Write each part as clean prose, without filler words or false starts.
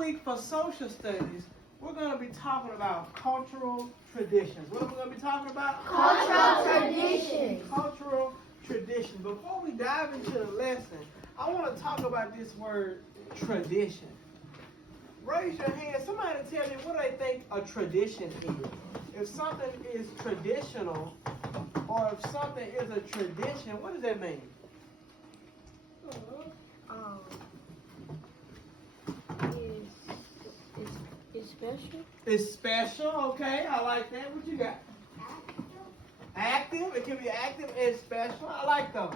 week for social studies, we're going to be talking about cultural traditions. What are we going to be talking about? Cultural traditions. Cultural traditions. Before we dive into the lesson, I want to talk about this word tradition. Raise your hand. Somebody tell me what they think a tradition is. If something is traditional or if something is a tradition, what does that mean? It's special. It's special, okay. I like that. What you got? Active. It can be active and special. I like those.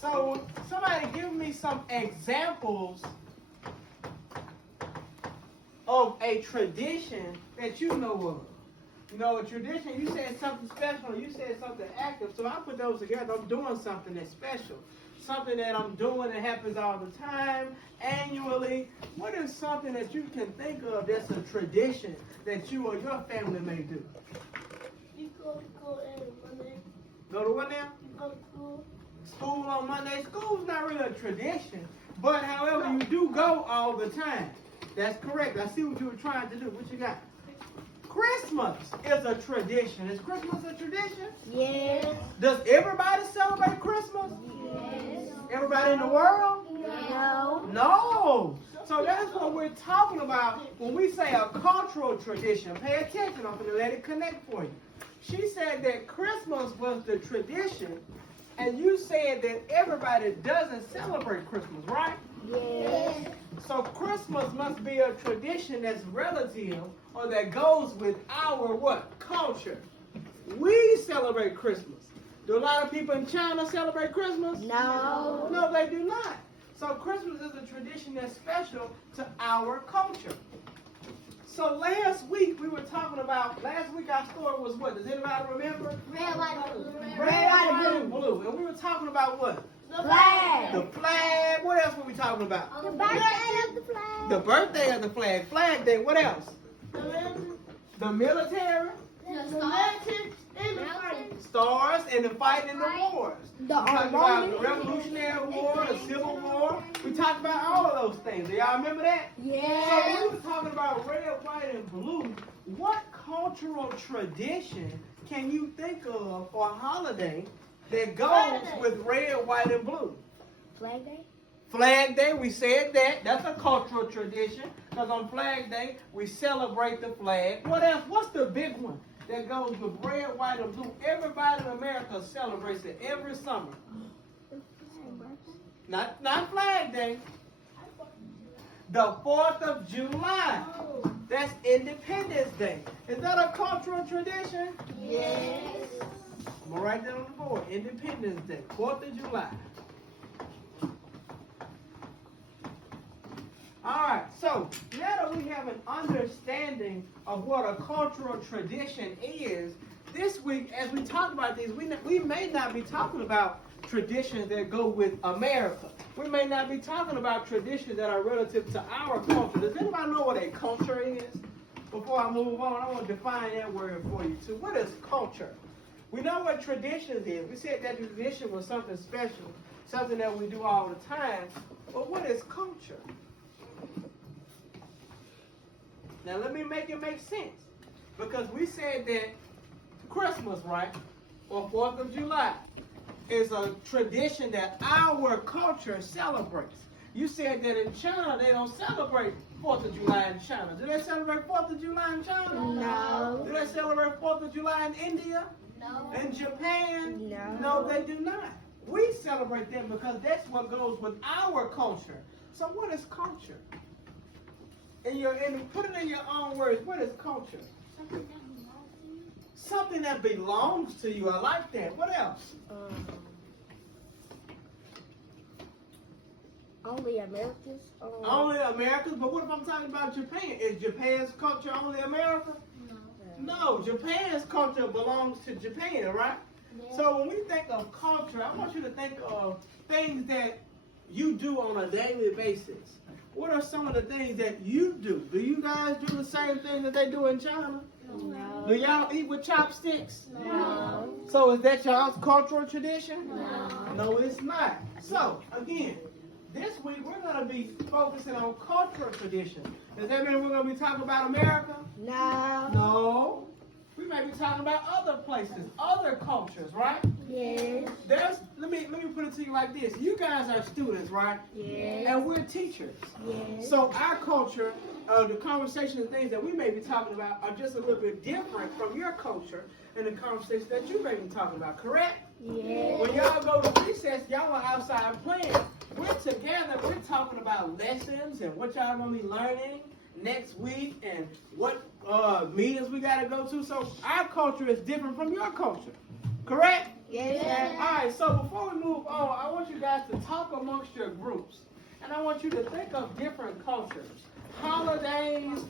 So somebody give me some examples of a tradition that you know of. You know, a tradition, you said something special, you said something active. So I put those together. I'm doing something that's special. Something that I'm doing that happens all the time, annually. What is something that you can think of that's a tradition that you or your family may do? You go every Monday. Go to what now? You go to school. School on Monday. School's not really a tradition, but however, you do go all the time. That's correct. I see what you were trying to do. What you got? Christmas is a tradition. Is Christmas a tradition? Yes. Does everybody celebrate Christmas? Yes. Everybody in the world? No. No. So that's what we're talking about when we say a cultural tradition. Pay attention. I'm going to let it connect for you. She said that Christmas was the tradition, and you said that everybody doesn't celebrate Christmas, right? Yes. So Christmas must be a tradition that's relative or that goes with our what? Culture. We celebrate Christmas. Do a lot of people in China celebrate Christmas? No. No, they do not. So Christmas is a tradition that's special to our culture. So last week we were talking about, last week our story was what? Does anybody remember? Red, white, blue. Red, white, and blue. And we were talking about what? The flag. The flag. What else were we talking about? The birthday of the flag. The birthday of the flag. Flag Day. What else? The The military. military and the fighting. Stars and the fighting in the wars. We The talked about the Revolutionary War, the Civil War. We talked about all of those things. Do y'all remember that? Yes. So we were talking about red, white, and blue. What cultural tradition can you think of for a holiday that goes with red, white, and blue? Flag Day. Flag Day, we said that. That's a cultural tradition. Because on Flag Day, we celebrate the flag. What else? What's the big one that goes with red, white, and blue? Everybody in America celebrates it every summer. Not Flag Day. The 4th of July. That's Independence Day. Is that a cultural tradition? Yes. I'm going to write that on the board. Independence Day, 4th of July. All right, so now that we have an understanding of what a cultural tradition is, this week, as we talk about these, we may not be talking about traditions that go with America. We may not be talking about traditions that are relative to our culture. Does anybody know what a culture is? Before I move on, I want to define that word for you too. What is culture? We know what traditions is. We said that tradition was something special, something that we do all the time. But what is culture? Now let me make it make sense. Because we said that Christmas, right, or 4th of July, is a tradition that our culture celebrates. You said that in China they don't celebrate 4th of July in China. Do they celebrate 4th of July in China? No. Do they celebrate 4th of July in India? No. In Japan? No. No, they do not. We celebrate them because that's what goes with our culture. So what is culture? Put it in your own words. What is culture? Something that belongs to you. I like that. What else? Only Americans. Only Americans? But what if I'm talking about Japan? Is Japan's culture only America? No. No, Japan's culture belongs to Japan, right? Yeah. So when we think of culture, I want you to think of things that you do on a daily basis. What are some of the things that you do? Do you guys do the same thing that they do in China? No. Do y'all eat with chopsticks? No. So is that y'all's cultural tradition? No. No, it's not. So, again, this week we're going to be focusing on cultural traditions. Does that mean we're going to be talking about America? No. No. We may be talking about other places, other cultures, right? Yes. Let me put it to you like this. You guys are students, right? Yes. And we're teachers. Yes. So our culture, the conversation and things that we may be talking about are just a little bit different from your culture and the conversations that you may be talking about, correct? Yes. When y'all go to recess, y'all are outside playing. We're together, we're talking about lessons and what y'all gonna be learning next week and what meetings we gotta go to. So our culture is different from your culture, correct? Yes, sir. All right, so before we move on, I want you guys to talk amongst your groups. And I want you to think of different cultures, holidays,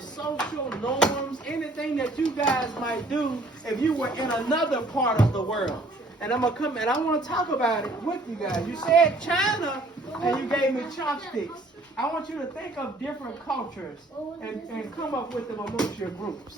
social norms, anything that you guys might do if you were in another part of the world. And I'm going to come and I want to talk about it with you guys. You said China and you gave me chopsticks. I want you to think of different cultures and come up with them amongst your groups.